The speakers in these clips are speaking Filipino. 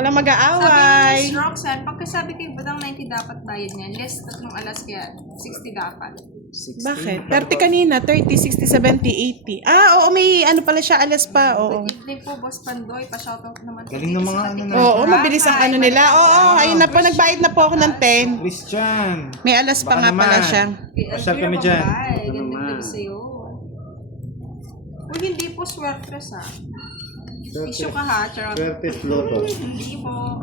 Walang Sabi mag-aaway. ni Miss Roxanne, pagkasabi ko yung budang 90 dapat bayad niyan, less 3 alas kaya 60 dapat. 60. Bakit? 30 kanina, 30, 60, 70, 80. Ah, oo, may ano pala siya, alas pa. Oo. Good evening po, Boss Pandoy. Pa-shoutout naman po Galing dito ng mga sa ano ating na. Oo, mabilis ang ano nila. Oo, ayun na po, nagbayad na po ako ng 10. Christian. May alas pa Baka nga pala naman. siya. Pasyal kami dyan. Ganda naman sa'yo. Kung hindi po swertres ha. Issue ka ha, charot. Perfect Lotto. Hindi po.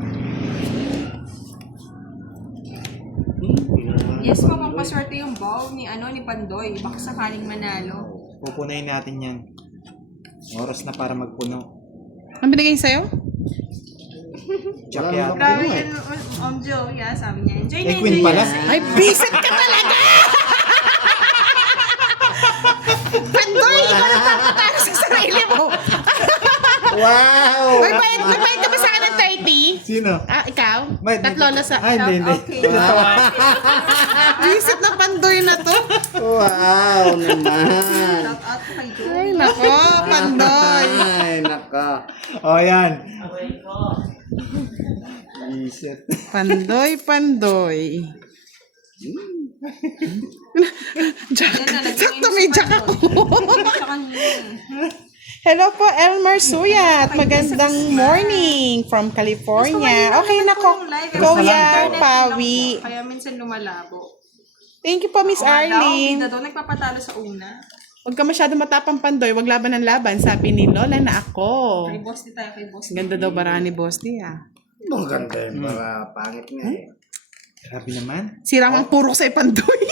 Yes po, pampaswerte yung ball ni Pandoy. Baka sakaling manalo. Pupunayin natin yan. Oras na para magpuno. Ang binigay sa'yo? Jack Wala yan. naman. Grabe yan, Joe. Yeah, sabi niya. Enjoy na Queen enjoy pala. na. Ay, bisit ka talaga! Pandoy, ikaw na papatalo sa sarili mo. Wow! Nagbayad ka ba sa akin ng 30? Sino? Ah, ikaw? May- Tatlo na sa... Ay, hindi, hindi. Okay. Bisit na Pandoy na to. Wow naman! Shout out kay Joe. Ay, nako, Pandoy. Ay, naka. O, yan. Iset. Pandoy. Jack, Yan na, nag-game sakto si may jack Pandoy. ako. Sa kanya. Hello po, Elmer Suyat. Magandang morning from California. Okay na ko, Kuya Pawi. Kaya minsan lumalabo. Thank you po, Miss Arlene. Bida daw, nagpapatalo sa una. Huwag ka masyado matapang, Pandoy. Huwag laban ng laban. Sabi ni Lola na ako. Kay boss di tayo, kay boss. Ganda daw bara ni Boss Di, ah. Maganda yung para pangit nga eh. Grabe naman. Sirang ang puro sa Pandoy.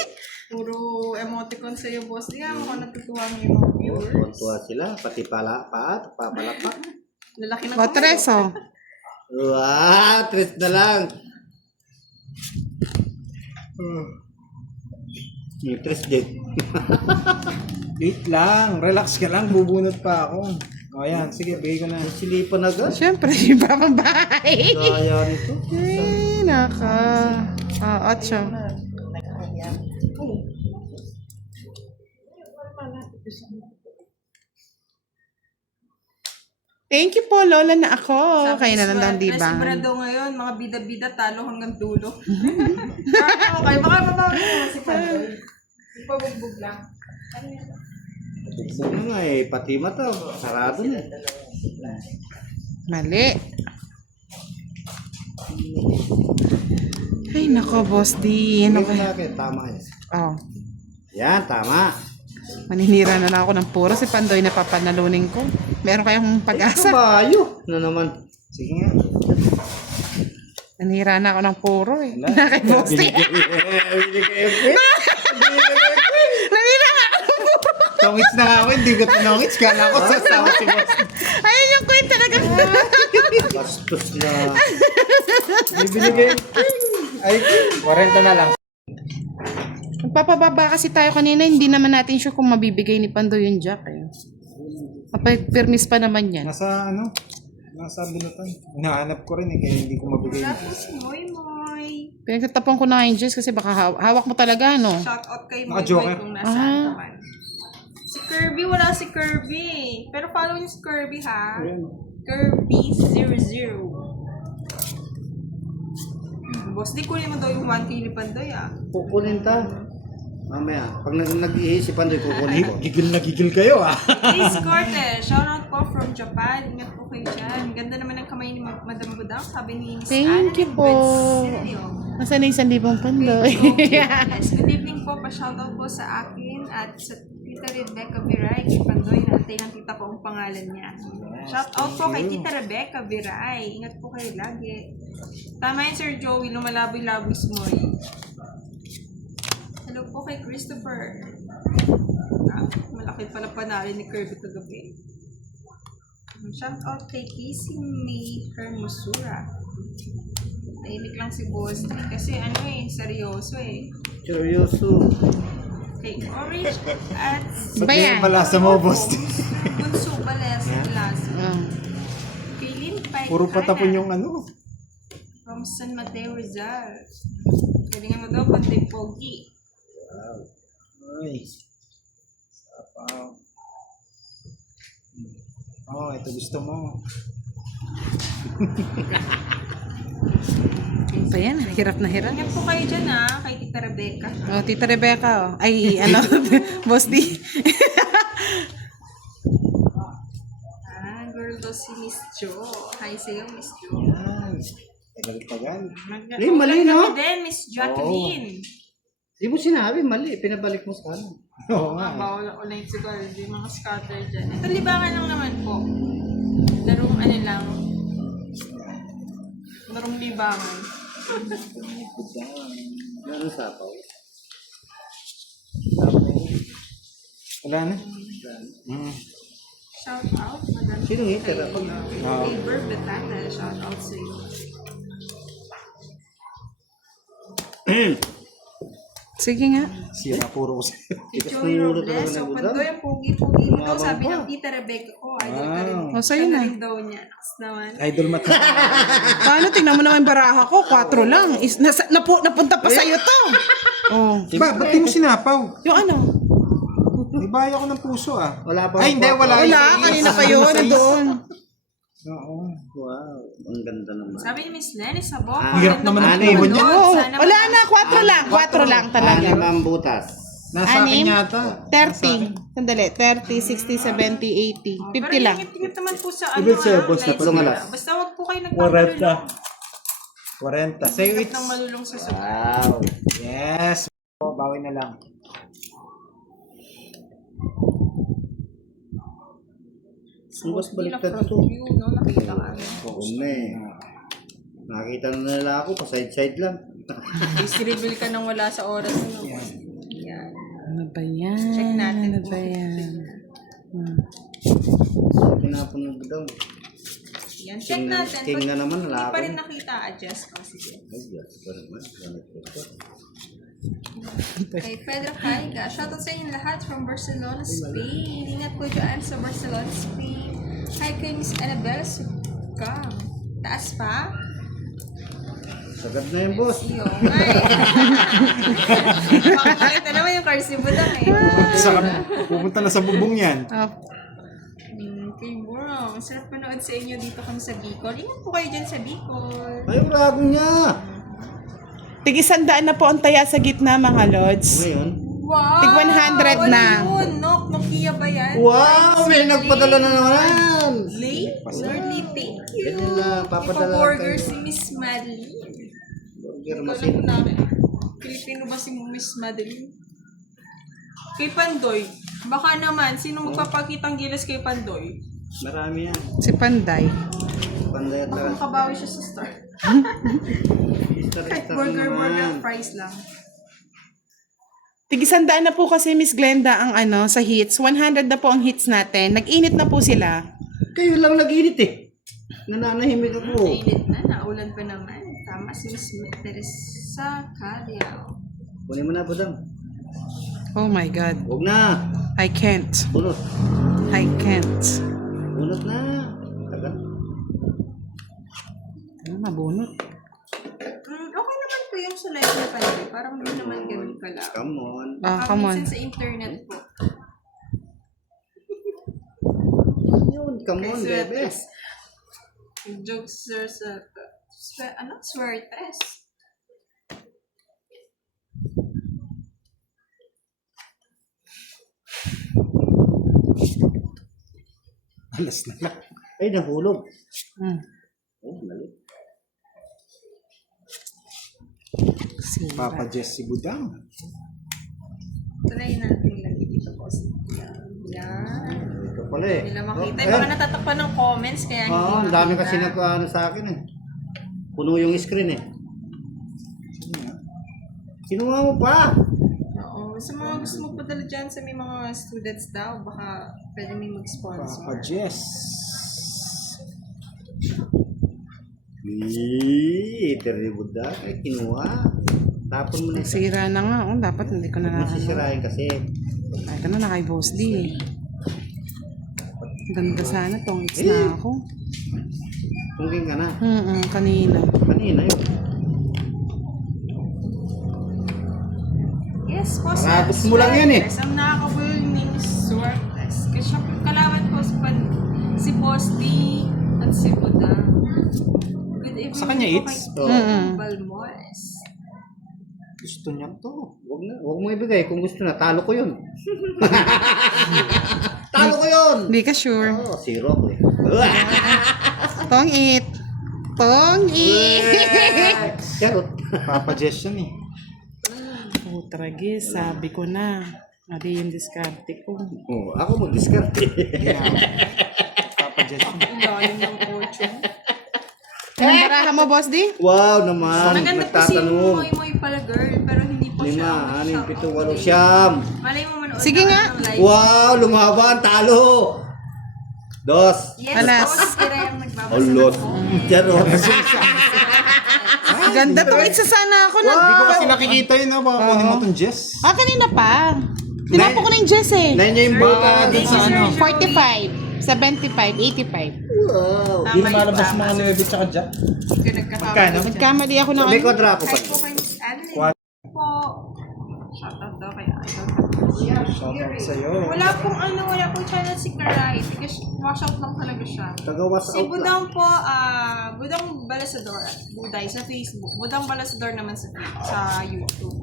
Puro emoticon sa'yo, boss. Di ako natutuwa ng mga viewers. Tuntua sila, pati papalapak. Lalaki ng O, tres, oh. Wow, 3 na lang. Yung 3 din. Wait lang. Relax ka lang. Bubunot pa ako. O, yan. Sige, bigay ko na. Silipan na agad. Siyempre, yung papambahay. Kaya nito. Ay, naka. Ah, 8. Thank you po, Lola, na ako. Kaya na lang, di ba? Sigurado ngayon, mga bida-bida, talo hanggang dulo. Okay, baka mabawi naman si Pandoy. Ipabugbog lang. Bugbog na nga eh. Pati mata, sarado na. Mali. Ay, nako, Boss D. Ano Ano ba? natin? Tama yan. Oh, Yan, tama. maninira na ako ng puro. Si Pandoy na papanalunin ko. Meron kayong pag-asa. Kabayo. Ano naman? Sige nga. Nanira na ako ng puro eh. Kay Boss D. Nanira na ako ng puro. Tongits na nga ako. Hindi ko tinongits. Kala ko sasawa si boss. Ayun yung kwento talaga. Bastos na. Bibinigay. Ay, 40 na lang. Magpapababa kasi tayo kanina. Hindi naman natin sure kung mabibigay ni Pandoy yung jack eh. Permis pa naman yan. Nasa ano? Nasa binutan. Hinahanap ko rin eh. Kaya hindi ko mabigay. Tapos, moy moy. Pinagtatapon ko na nga yung Diyos kasi baka hawak mo talaga, no? Shout out kay Moy Naka-joker. Moy kung nasaan ka man. Si Kirby, wala si Kirby. Pero follow niyo si Kirby ha. Kirby00. Boss, di kunin mo daw yung 1K ni Pandoy ah. Kukunin ta. Mamaya, pag nag-iisipan doon, kukunin ko. Gigil na gigil kayo ah. Please, Cortez. Shout out po from Japan. Ingat po kayo dyan. Ganda naman ng kamay ni Madam Budang. Sabi ni Miss Thank you po. Nasaan na yung 1,000 Pandoy? Yes. Good evening po. Pa-shoutout po sa akin at sa Tita Rebecca Viray. Kay Pandoy, naantay ng tita ko ang pangalan niya. Shoutout po kay Tita Rebecca Viray. Ingat po kayo lagi. Tama yun, Sir Joey. Lumalaboy-laboy smoy. Hello po kay Christopher. Ah, malaki pala panalo ni Kirby kagabi. Shoutout kay Casey May Hermosura. Tahimik lang si Boss kasi ano eh, seryoso eh. Seryoso. Kay Orange at Ba't Bayan. yung malasa mo, boss? Bunso Bales Lazo. Ah. Kay Lynn Pai Puro patapon yung ano. from San Mateo Rizal. Galingan mo daw, Panday Pogi. Ay. Sapaw. Oh, ito gusto mo. Pa yan, hirap na hirap. Ingat po kayo dyan kay Tita Rebecca. Oh, Tita Rebecca, oh. Ay, ano, Boss D. Girl daw si Miss Jo. Hi sa'yo, Miss Jo. Yan. Tagal-tagal. Ay, mali, no? Then, Miss Jacqueline. Di mo sinabi, mali. Pinabalik mo sa ano. Oo nga. Bawal ulit siguro. Hindi mga scatter dyan. Ito, libangan lang naman po. Larong ano lang. Larong libangan. Meron sapaw. Wala na. Shout out, Madam. Sino hater ako? Favor Betata. Shout out sa iyo. Sige nga. Sira puro ko sa'yo. Si Joey Robles. So, Pandoy, ang pogi-pogi mo daw. Sabi ng Tita Rebecca ko. Idol ka rin. Oh, sa'yo na. rin daw niya. Next naman. Idol mata. Paano? Tingnan mo naman yung baraha ko. 4 lang. Napunta pa sa'yo to. Oh. Ba't di mo sinapaw? Yung ano? May bayo ako ng puso Wala pa. Ay, hindi, wala. Wala. Kanina pa yun. Doon. Oo. Wow. Ang ganda naman. Sabi ni Miss Lenny Sabok. Hirap naman ang Ano, ibon niya. Oo. Wala na. 4 lang. 4 lang talaga. Anim ang butas. Nasa akin Anim? yata. 30. Sandali. 30, 60, 70, 80. 50 lang. Pero ingit naman po sa ano. Ibig sabihin, boss, lights napulong nila. alas. Basta wag po kayo nagpapalulong. 40. Say Hirap it. nang malulong sa sugat. Wow. Yes. Bawi na lang. Mas baliktad Front to. view, no? Nakita ka. Oo na eh. Nakita na nila ako, pa side-side lang. Is-reveal ka nang wala sa oras mo. Yan. Ano ba yan? Check natin Ano po. ba yan? Tinapon mo daw. Yan. Check natin. King na naman, Hindi wala pa ako. rin nakita. Adjust ko. Sige. Ay, Diyos ko naman. Kay Pedro Caiga. Shoutout sa inyo lahat from Barcelona, Spain. Ingat po dyan sa Barcelona, Spain. Hi kay Miss Annabelle Suka. Taas pa? Sagad na yung boss. Iyo. Ay. Makakita naman yung card si Budang eh. Pupunta na sa bubong yan. Oh. Kay Bro. Sarap panood sa inyo dito kami sa Bicol. Ingat po kayo dyan sa Bicol. Ay, bago niya. Tig 100 na po ang taya sa gitna, mga lods. Ngayon. Wow! Tig 100 na. Ayun, no? Nokia ba yan? Wow! May nagpadala na naman. Lee? Lordly, thank you. Ganyan lang, papadala Ipa-burger tayo. si Miss Madeline. Burger Alam machine. ko namin. Pilipino ba si Miss Madeline? Kay Pandoy. Baka naman, sino magpapakitang gilas kay Pandoy? Marami yan. Si Panday. Panday at Baka lakas. makabawi siya sa star. Kahit burger price lang. Tig 100 na po kasi Miss Glenda ang ano sa hits. 100 na po ang hits natin. Nag-init na po sila. Kayo lang nag-init eh. Nananahimik ako. Nainit na, naulan pa naman. Tama si Miss Teresa Cariao. Kunin mo na, Budang. Oh my God. Huwag na. I can't. Bunot. I can't. Bunot na. Tagal. Ano mabunot? Okay naman po yung sa live na Pandoy. Parang hindi naman ganun kalap. Come on. Come on. Minsan sa internet po. Yun, come on, bebe. Jokes sir sa... Ano? Swertres. Alas na lang. Ay, nahulog. Hmm. Oh, mali. Papa Jess si Budang. Try natin lagi dito po. Yan. Ito pala eh. Hindi nila makita. Oh, Baka natatakpan ng comments kaya hindi Oo, ang dami makita. kasi nag-ano sa akin eh. Puno yung screen eh. Kinuha mo pa. Oo. Sa mga gusto magpadala dyan sa may mga students daw, baka pwede may mag-sponsor. Papa Jess. Terrible da. Ay, kinuha. Tapon mo na isa. Sira na nga. Oh, dapat hindi ko na May nakano. sisirain kasi. Ay, ka na kay Boss D. Ganda sana tong hits na ako. Tungking ka na. Kanina. Kanina yun. Yes po, sir. Karabos mo lang yan eh. Swertres. Ang nakakabulol ni Miss Swertres. Kasi siya po kalaban po si Boss D at si Budang. Good evening. Sa kanya, it's. Balmores. Gusto niya to. Huwag mo ibigay. Kung gusto na, talo ko yun. Talo ko yun! Hindi ka sure. Oo, zero ako eh. Tong it. Tong it. Charot. Papa Jess yan eh. Tragis, sabi ko na. Ari yung diskarte ko. Oh, ako mag-discard eh. Papa Jess yan. Ilalim ng kotse. Anong baraha mo, Boss D? Wow naman. Maganda po si Nagtatanong. Moy pala girl, pero hindi po siya. 5, 6, 7, 8, 9. Malay mo manood Sige na nga. ng live. Wow, lumaban, talo. 2. Yes, Alas. tapos kira yung nagbabasa Alot. ng Charot. Ganda to. Isa sana ako na. Hindi ko kasi nakikita yun ha. Baka kunin mo tong Jess. Kanina pa. Tinapo ko na yung Jess eh. 9 niya yung baka dun sa ano. 45, 75, 85. Wow. Hindi na malabas mga 9 tsaka Jack. Magkano? Nagkamali ako ng May ano. kwadra ako pa. Hi po kay Miss Adeline po. Shoutout daw kay Idol. Shoutout sa'yo. Wala pong channel si Karay. Because washout lang talaga siya. Tagawas Si out lang. Budang po, Budang Balasador at Buday sa Facebook. Budang Balasador naman sa YouTube.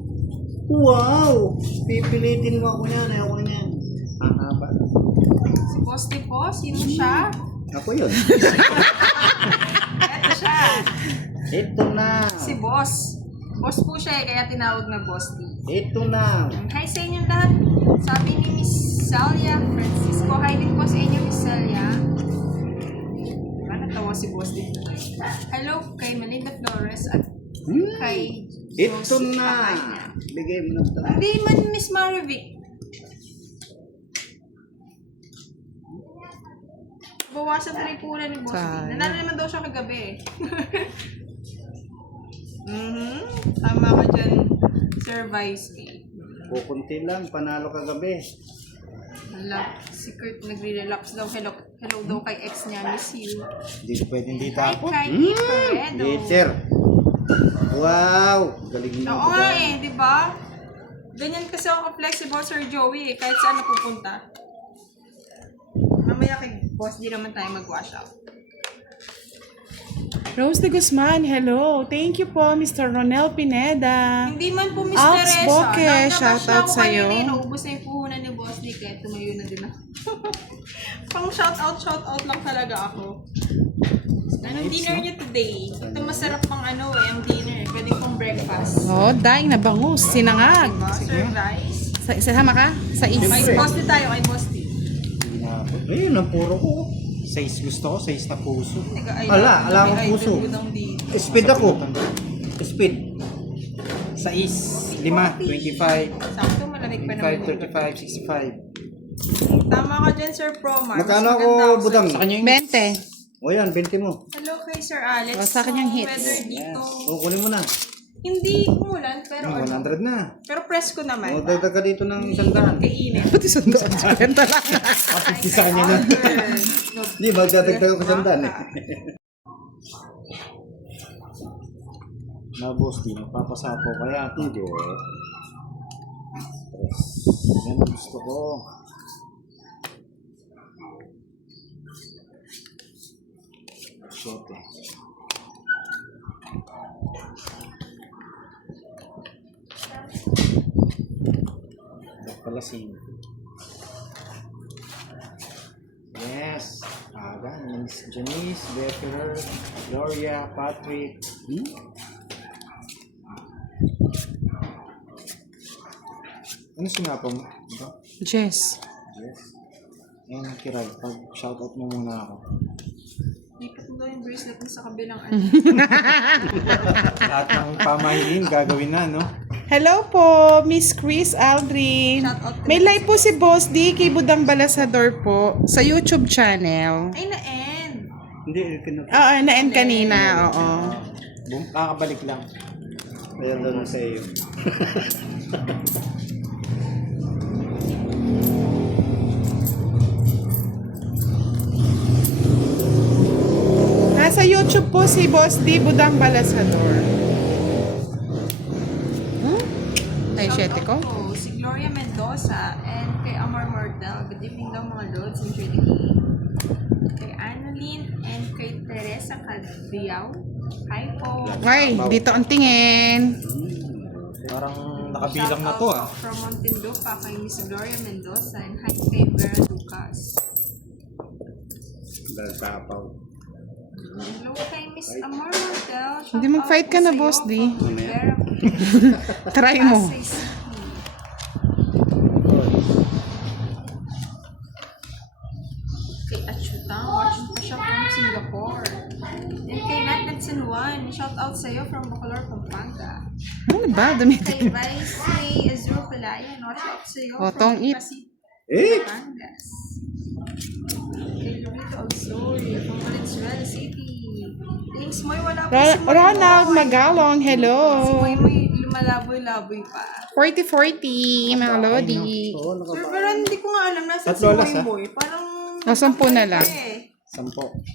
Wow. Pipilitin mo ako niyan. Ayoko na yan. Haba. Si Bosti po, sino siya? Ako yun. Ito siya. Ito na. Si Boss. Boss po siya kaya tinawag na Bosti. Ito na. Hi sa inyo lahat. Sabi ni Miss Celia Francisco. Hi din po sa inyo, Miss Celia. Diba natawa si Bosti? Hello kay Melinda Flores at kay Ito Josie na. Akanya. Bigay mo na ito. Hindi man Miss Marivic. Bawasan na rin po ni Boss D. Nanalo naman daw siya kagabi. Tama ka dyan, Sir Vice. Kukunti lang. Panalo kagabi. Wala, si Kurt nagre-relapse daw. Hello daw kay ex niya, miss you. Hindi ko pwedeng di Hi tapon. kay Iperedo. Later. Wow. Galing mo. Oo nga eh, di ba? Ganyan kasi ako flexible, Sir Joey eh. Kahit saan napupunta. Mamaya kay Boss, di naman tayo mag-wash out. Rose de Guzman, hello. Thank you po, Mr. Ronel Pineda. Hindi man po Miss Alps Teresa. Boque, Nagnabash shoutout ako sa'yo. kanina, naubos na yung puhunan ni Boss Nick kaya tumayo na din ako. Pang shoutout lang talaga ako. Anong dinner niyo today? Ito masarap pang ang dinner. Pwede pang breakfast. Oh, daing na bangus, sinangag. Diba? Sir Rice. Sama ka? Sa is. Kay Boss Nick tayo, kay Boss Nick. Hindi na ako. Ayun, ang puro ko. 6 gusto ko, 6 na puso. Ala akong puso. Speed ako. Speed. 6, 5, 25, Sakto, malamig pa naman. 25, 35, 65. Tama ka dyan, Sir Promar. Magkano Mas ako, maganda ako, Budang? Sir. Sa kanya yung 20. O yan, 20 mo. Hello kay Sir Alex. O, sa kanyang hits. Weather dito. O, kunin mo na. Hindi umulan, pero Yung 100 na. Pero press ko naman. O, dagdag ka dito ng 100. Kainit. Pati sundaan sa kanta lang. Isa kanya na. Hindi, magdadagdag ako sa 100 eh. Na boss, di nagpapasapo kaya. Hindi. Yan ang gusto ko. Shot eh. Palasing. Yes. Aga, Miss Janice, Beckerer, Gloria, Patrick. Ano sinapa mo? Diba? Jess. Yes. Ayan ang kiray. Pag shoutout mo muna ako. Lipat mo daw yung bracelet mo sa kabilang Lahat ng pamahiin gagawin na, no? Hello po, Miss Chris Aldrin. Shoutout ko May na live po si Boss D kay Budang Balasador po sa YouTube channel. Ay, na-end. Hindi, Oo, na-end kanina, oo. Kakabalik lang. Ayan lang sa iyo. Nasa YouTube po si Boss D Budang Balasador. Ay, syete ko. Shoutout po si Gloria Mendoza and kay Amar Mordel. Good evening daw mga lods. Enjoy the game. Kay Annalyn and kay Teresa Cadiao. Hi po. Ay, dito ang tingin. Parang nakabilang na to ah. From Montinlupa kay Miss Gloria Mendoza and hi kay Vera Lucas. Dahil sapaw. Hello kay Miss Amor Montel. Hindi mag-fight ka na, Boss D. Vera Try mo. Pasay City. Kay Achutang, watching pa siya from Singapore. And kay Nathan Sinuan, shout out sa'yo from Bacolor, Pampanga. Ano ba? Damit. Kay Vice May Azure Palayan, watch out sa'yo Otong from it. Pasig, Eh! Batangas. Kay Lolito Auxoy from Valenzuela City. Thanks, Moy, wala po si Moy. Ronald Magalong, hello. Si Moy Moy lumalaboy-laboy pa. 40-40, mga Lodi. Sir, pero hindi ko nga alam nasa si Tatlo Moy alas, ha? Moy. Parang... Sampu na lang. 10.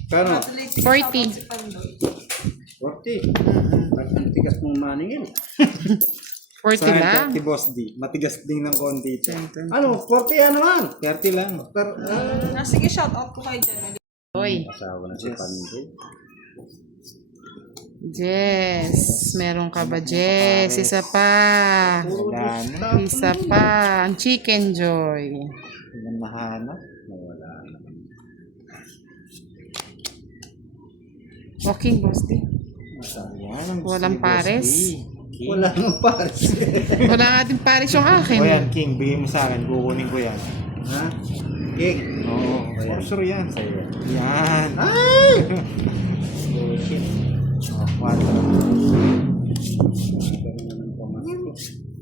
Kano? 40. 40. 40. Ang tigas mong maningin. 40 lang. Saan Boss D? Matigas din ng konti ito. Ano? 40 yan naman. 30 lang. Pero, Sige, shout out ko kayo dyan. Oy, asawa na si Pandoy. Jess. Meron ka ba, Jess? Isa pa. Wala na. Isa pa. Ang Chicken Joy. Hindi na mahanap. Nawala na. Walking, Boss D. Yan, ang gusto Walang ni Boss pares. D. King. Wala nang pares. Wala nga din pares yung akin. O yan, King. Bigay mo sa akin. Kukunin ko yan. Ha? King. Oo. For sure yan. Sa'yo. Yan. Ay! Oh, 4.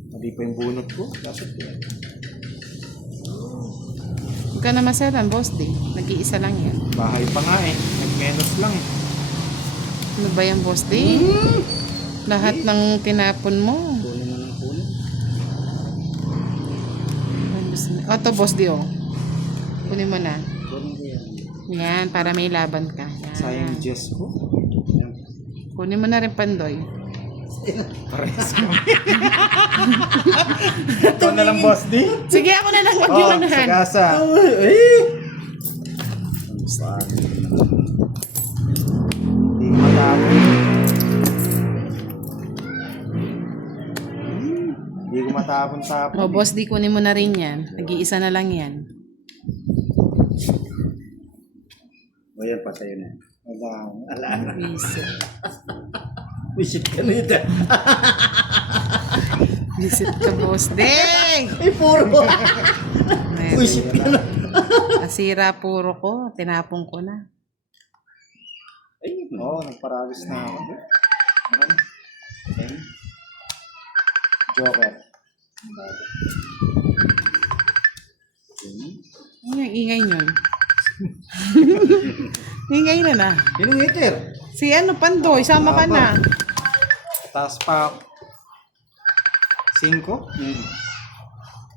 Hindi pa yung bunot ko. Dapat yan. Huwag ka na masalan, Boss D. Nag-iisa lang yan. Bahay pa nga eh. Nag-menos lang eh. Ano ba yan, Boss D? Lahat ng tinapon mo. Kunin mo ng kunin. Ito, Boss D, oh. Kunin mo na. Kunin ko yan. Yan, para may laban ka. Yan. Sayang yung Jess ko. Yan. Kunin mo na rin, Pandoy. Pares ko. Ito na lang, Boss D. Sige, ako na lang Oh, mag-iunahan. sagasa. Eh! Ang saan? Hindi ko matapon. Hindi ko matapon-tapon. Oh, Boss D, kunin mo na rin yan. Nag-iisa na lang yan. O yan pa sa'yo na. Wala. Ala na. Visit. Visit ka na ito. Visit ka, Boss D. Ay, puro. Visit ka na. Nasira puro ko. Tinapon ko na. Ay, Oo, nagparawis na ako. Okay. Joker. Ano yung ingay nyon? Ingay na na. Sinong hater? Si ano, Pandoy, sama ka na. Taas pa ako. 5?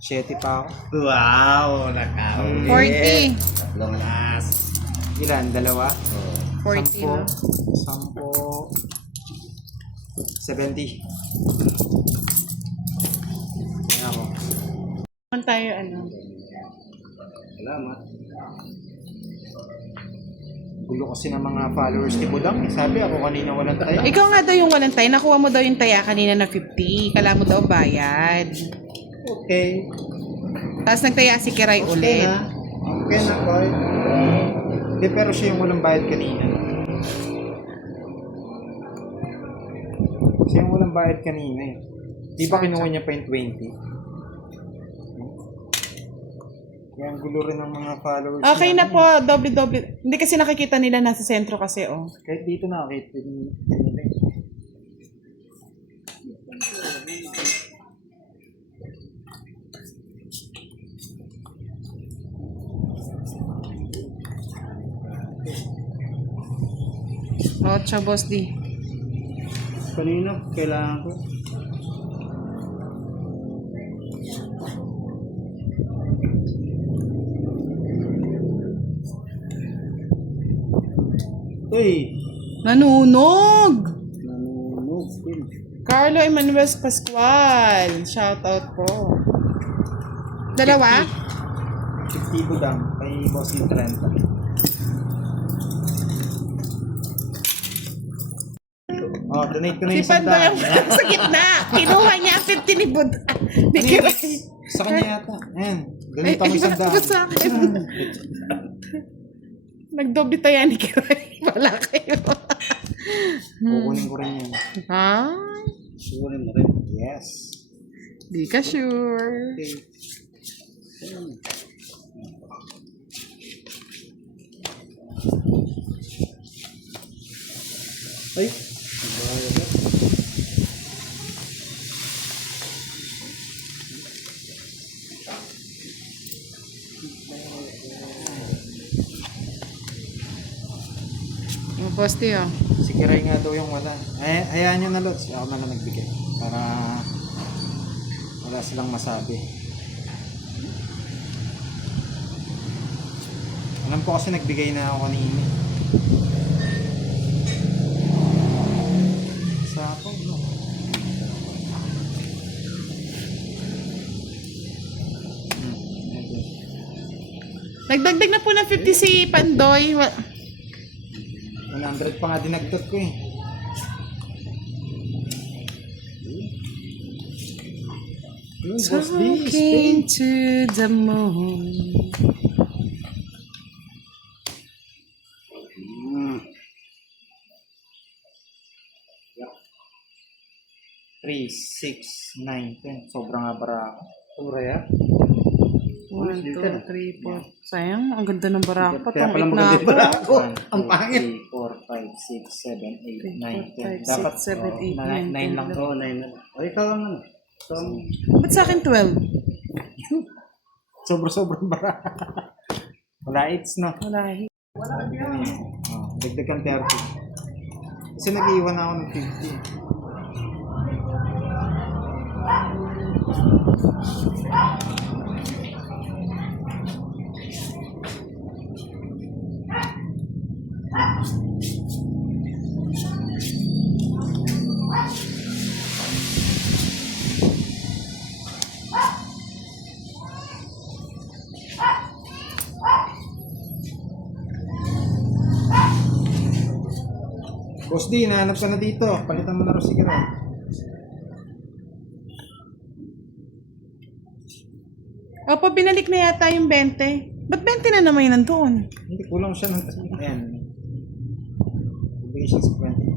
7 pa ako. Wow, nakahuli. 40. Tatlong last. Ilan? 2? 40 na. 70. Ayan ako. Ano tayo, ano? Salamat. Gulo kasi ng mga followers ni Budang. Sabi ako kanina walang tayo. Ikaw nga daw yung walang taya. Nakuha mo daw yung taya kanina na 50. Kala mo daw bayad. Okay. Tapos nagtaya si Kiray Okay ulit. na. Okay na, boy. Hindi, pero siya yung walang bayad kanina. Siya yung walang bayad kanina eh. Di ba kinuha niya pa yung 20? Kaya ang gulo rin ng mga followers. Okay na niya. po, doble-doble. Hindi kasi nakikita nila nasa sentro kasi, oh. Kahit dito nakakita nila eh. Ocho, Boss D. Kanina, kailangan ko. Uy! Nanunog! Nanunog din. Carlo Emmanuel Pascual. Shout out po. Dalawa? 50 Budang kay Boss yung 30. Oh, donate ko na Si yung Pandoy ang sandaan. sa gitna. Kinuha niya 50 ni Bud. Ni Kiray. Sa kanya yata. Ayan. Donate ako yung sandaan. Ba't sa akin? Nagdoble tayo ni Kiray. Wala kayo. Kukunin ko rin yan. Ha? Sukunin mo rin. Yes. Di ka sure. Okay. Ay. Bayad na. Yung poste oh. Si Kiray nga daw yung wala. Ay, hayaan nyo na, Lods. Ako na lang nagbigay. Para wala silang masabi. Alam ko kasi nagbigay na ako kanina. Sa ako, no? Okay. Nagdagdag na po ng 50 si Pandoy. 100 pa nga dinagdag ko eh. Yun, Boss D, Talking Spain. to the moon. Three, 6, 9, 10. Sobrang abara ako. Sobra ya. 1, 2, 3, 4. Sayang, ang ganda ng barako. Kaya pala Pang-8 na maganda yung ako. barako. Ang pangit. 4, 5, 6, 7, 8, 9, 10. 5, Dapat 6, 7, 8, 9, 9 lang to. Oo, 9 na. O, ikaw ang ano. So, Ba't sa akin 12? Sobrang bara. Wala 8s no. Wala. Dagdagan 30. Kasi nag-iwan ako ng 50. Boss D, nahanap ka na dito. Palitan mo na rin si Kiray. Opo, binalik na yata yung 20. Ba't 20 na naman yun nandoon? Hindi, kulang siya ng... Ayan. Ibigay siya sa 20.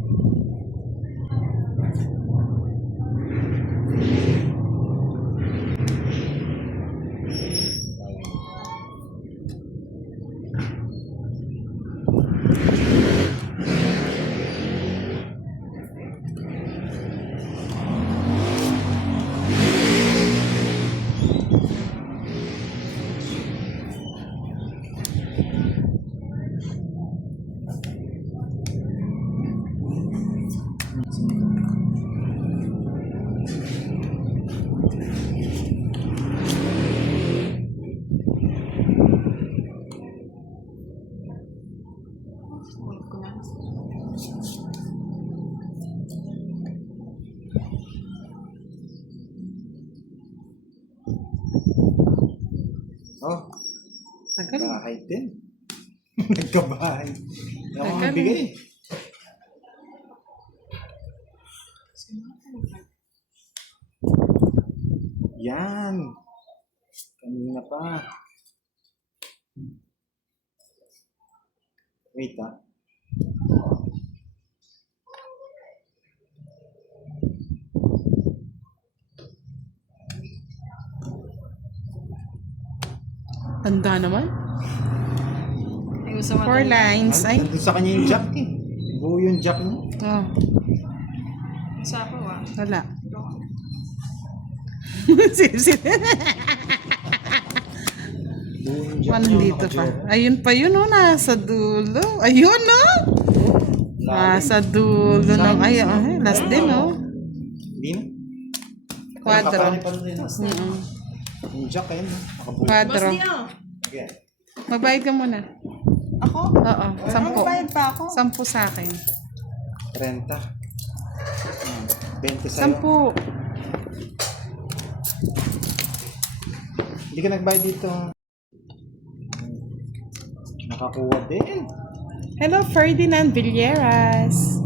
Oh, Tagal. bahay din. Nagkabahay. Hindi ako Tagal. magbigay. Yan. Kanina pa. Wait ah. Tanda naman. Ay, gusto mo 4 lines. Ay. Nandun sa kanya yung jack eh. Buo yung jack niya. Oh, Sa ako wala. Sip. Buo yung jack Ano niya. dito pa? Ayun pa yun oh, nasa dulo. Ayun oh. Nasa dulo ng ayun. Ay, last din oh. Hindi na. Quadro. Yung jack ayun. Nakabuo. Quadro. Boss Dio, Okay. Magbayad ka muna. ako? Oo, 10. Magbayad pa ako? 10 sa akin. 30. 20 sa'yo. 10. Hindi ka nagbayad dito. Nakakuha din. Hello, Ferdinand Villeras.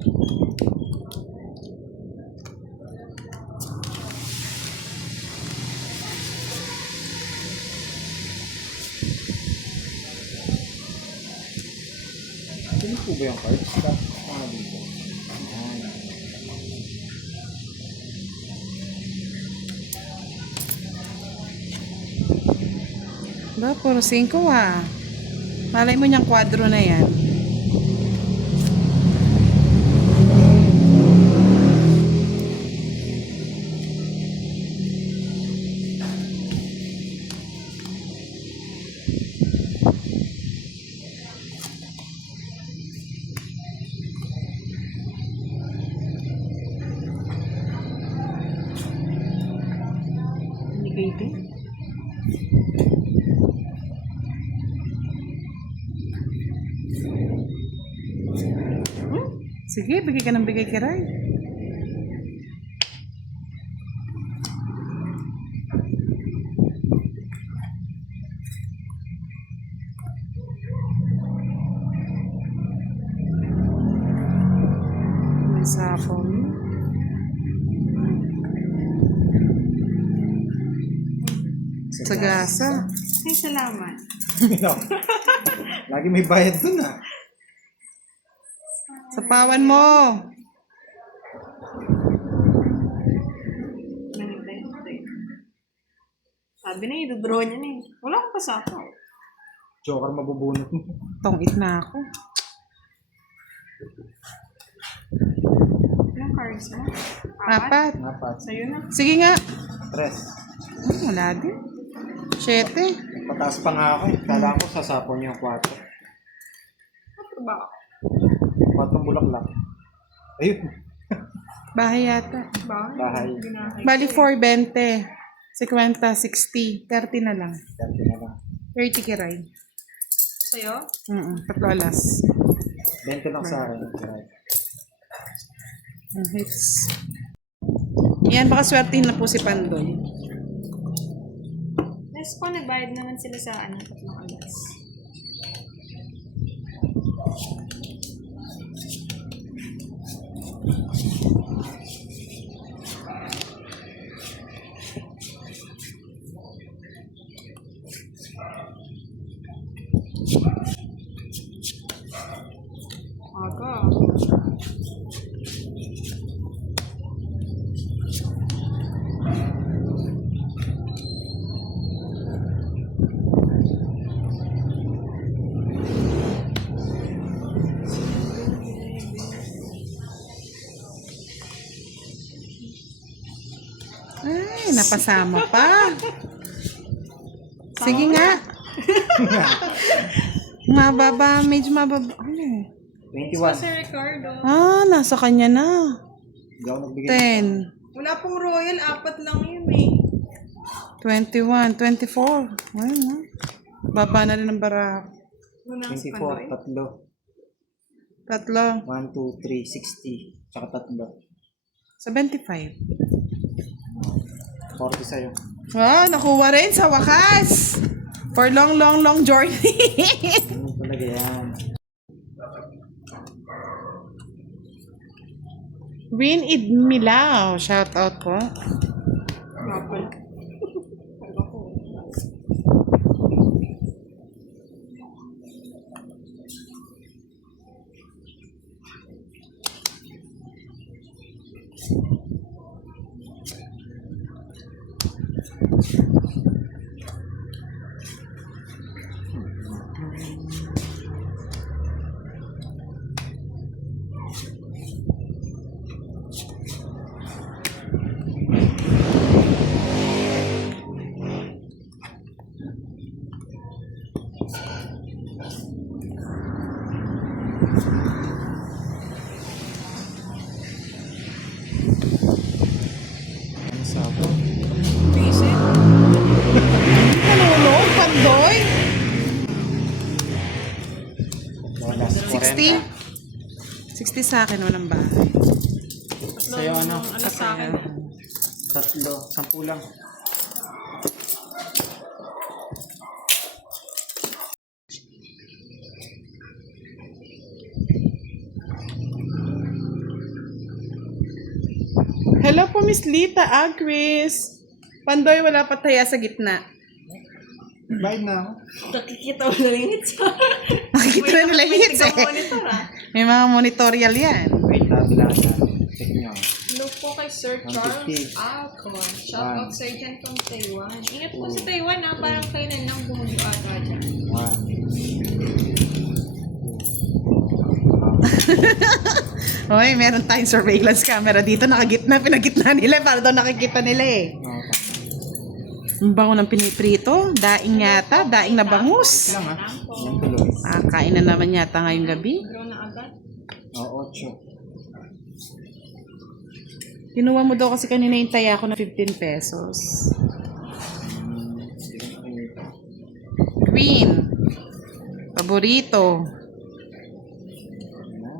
Sino po ba yung cards? Ano dito? Ayan. Ba, puro 5 ah. Malay mo niyang kwadro na yan. Negative. Sige, bigay ka ng bigay kay Ray. May sapong. Sagasa. Ay, salamat. Lagi may bayad dun ah. Sapawan mo. Sabi na, i-draw niya na eh. Wala akong pasako. Joker mabubunot mo. Tongit na ako. Ilang cards mo? Apat. Apat. Sa'yo na. Sige nga. Tres. Wala din. 7. Pataas pa nga ako eh. Kala ko sasapon niyo yung 4. Ano ba? 4 bulaklak. Ayun. Bahay yata. Ba? Bahay. Ginahit. Bali 4, 20. 50, 60. 30 na lang. 30 na lang. 30 kiray. Sa'yo? Tatlo alas. 20 lang sa akin. Hits. Yan, baka swertihin na po si Pandoy. Yes po, nagbayad naman sila sa ano, 3 alas. Aga. Ay, napasama pa. Sige nga. Mababa, medyo mababa. Ano eh? 21. Si Ricardo. Nasa kanya na. Hindi ako nagbigay. 10, Wala pong royal, 4 lang yun eh. 21, 24. Ayun na. Baba na rin ng bara. Unang 24. Tatlo. Tatlo. 1, 2, 3, 60. Tsaka tatlo. 75. 40 sa'yo. Nakuha rin sa wakas. For long, long, long journey. Ano talaga yan? Win Id Milao. Shout out po. Gapal. Ano sapo? Visit. Panulong, Pandoy. Wala. 60? 60 sa akin, walang bahay. Sa'yo ano? Alas sa akin. Tatlo. 10 lang. po, Miss Lita Agris. Pandoy, wala pa taya sa gitna. Bye na. Nakikita mo na yung hits. Nakikita na nila yung hits eh. Monitor ah. May mga monitorial yan. Wait, tabi lang natin. Check nyo. Hello po kay Sir Charles 150. Alcon. Shout out sa dyan from Taiwan. Ingat po sa Taiwan ah. Parang kailan lang bumundo ata dyan. 1. Hoy, meron tayong surveillance camera dito. Nakagitna, pinagitna nila. Para daw nakikita nila eh. Ang bango ng piniprito. Daing yata. Daing na bangus. Lang ha. Yan tuloy. Kain na naman yata ngayong gabi. Grow na agad. Oo, 8. Kinuha mo daw kasi kanina yung taya ko na 15 pesos. Green. Paborito.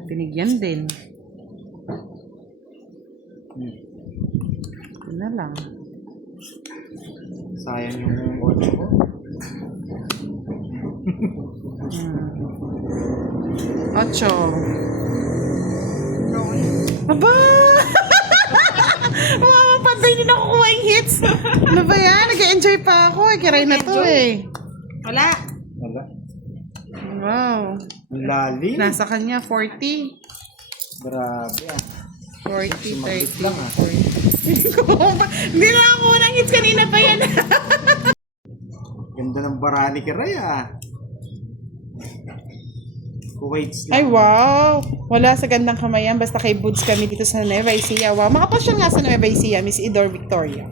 Binigyan din. Ito na lang. Sayang yung 8 ko. 8. Growing. Aba! Mama, patay din ako kuha yung hits. Ano ba yan? Nag-enjoy pa ako. Kiray na to eh. Wala. Wala. Wow. Ang lalim. Nasa kanya 40. Grabe ah. 40, Sumaglit 30, lang, ah. 40. Hindi na ako ng hits kanina pa yan. Ganda ng barani ka Ray ah. Kuwaits Ay, lang. wow. Wala sa gandang kamayan. Basta kay Buds kami dito sa Nueva Ecija. Wow. Makapasyal nga sa Nueva Ecija, Miss Idor Victoria.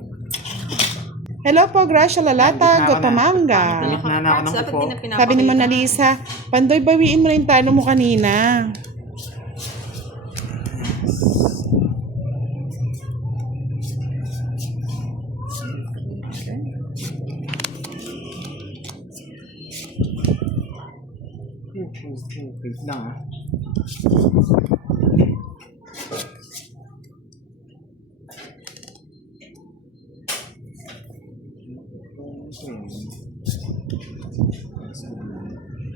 Hello po, Gracia Lalata, Gotamanga. Pilit na ako ng Dapat upo. din na pinapakita. Sabi ni Mona Lisa, Pandoy, bawiin mo na yung talo mo kanina. Wait lang ah.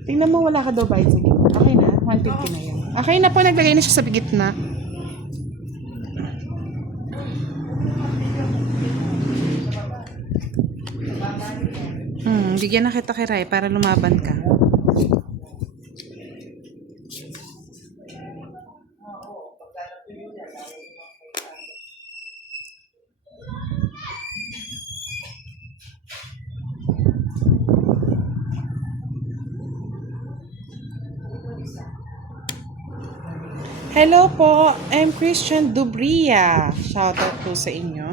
Tingnan mo, wala ka daw bayad sa gitna. Okay na, 150 na yan. Okay na po, naglagay na siya sa gitna. Bigyan na kita kay Rai para lumaban ka. Hello po, I'm Christian Dubria. Shoutout po sa inyo.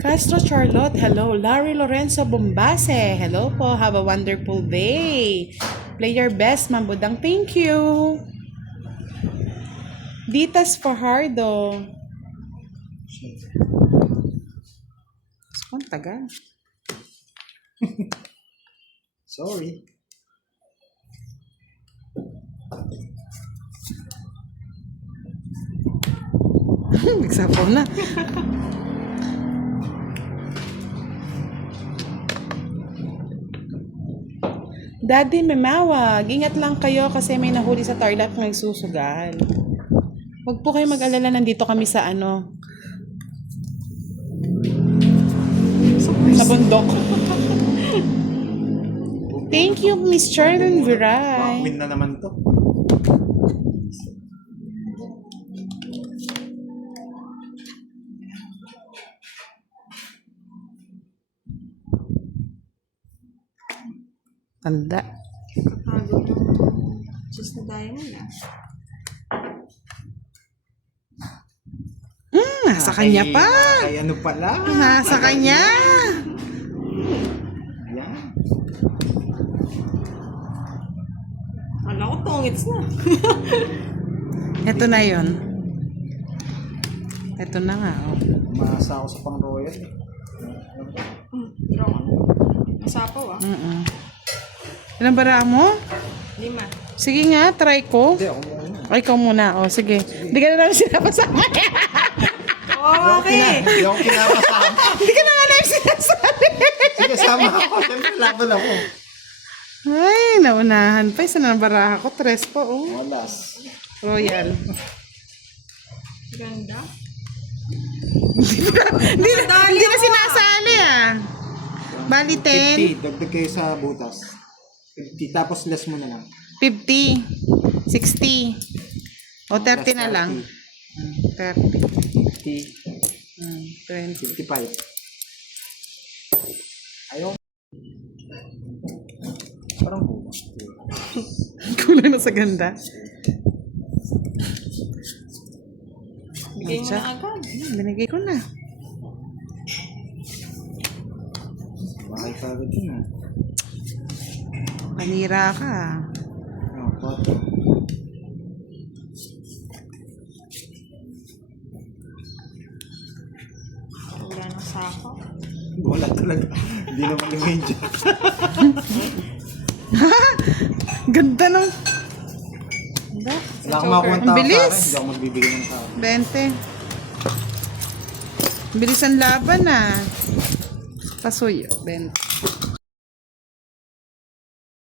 Castro Charlotte, hello. Larry Lorenzo Bombase, hello po. Have a wonderful day. Play your best, Mambudang. Thank you. Ditas Fajardo. Ang tagal. Sorry. Nagsapaw na. Daddy, memawag. Ingat lang kayo kasi may nahuli sa tarlac na nagsusugal. Huwag po kayo mag-alala, nandito kami sa ano. Sa bundok. Thank you, Miss Charlene Viray. Win na naman to. Tanda. Tago yung just na diamond ah. Nasa kanya pa. Ay ano pala? Nasa kanya. Yan. Alam ko tongits na. Ito na yon. Ito na nga. Oh. Maasa ako sa pang royal. Draw. Masapaw ah. Ilang bara mo? 5. Sige nga, try ko. Hindi, ako muna. Ay, ikaw muna. O, sige. Hindi ka na namin sinapasama. Oh, okay. Hindi ako kinapasama. Hindi ka na nga live sinasabi. Sige, sama ako. Siyempre, laban ako. Ay, naunahan pa. Isa na baraha ko. Tres po, oh. Walas. Royal. Ganda. Hindi na sinasali, ah. Bali 10, 50. Dagdag kayo sa butas. 50. Tapos less mo na lang. 50, 60. O, 30 na lang. 30. 50. 20. 55. Ayaw. Parang kulang. Kulang na sa ganda. Bigay mo na agad. Binigay ko na. Bakal ka agad yun ah. Manira ka. Oh, 4. Wala nang sako. Wala talaga. Hindi naman yung dyan. Ganda ng... Ganda. Wala akong makuha ng Ang tao bilis. sa akin. Hindi ako magbibigay ng tao. 20. Bilis ang laban, ah. Pasuyo. 20.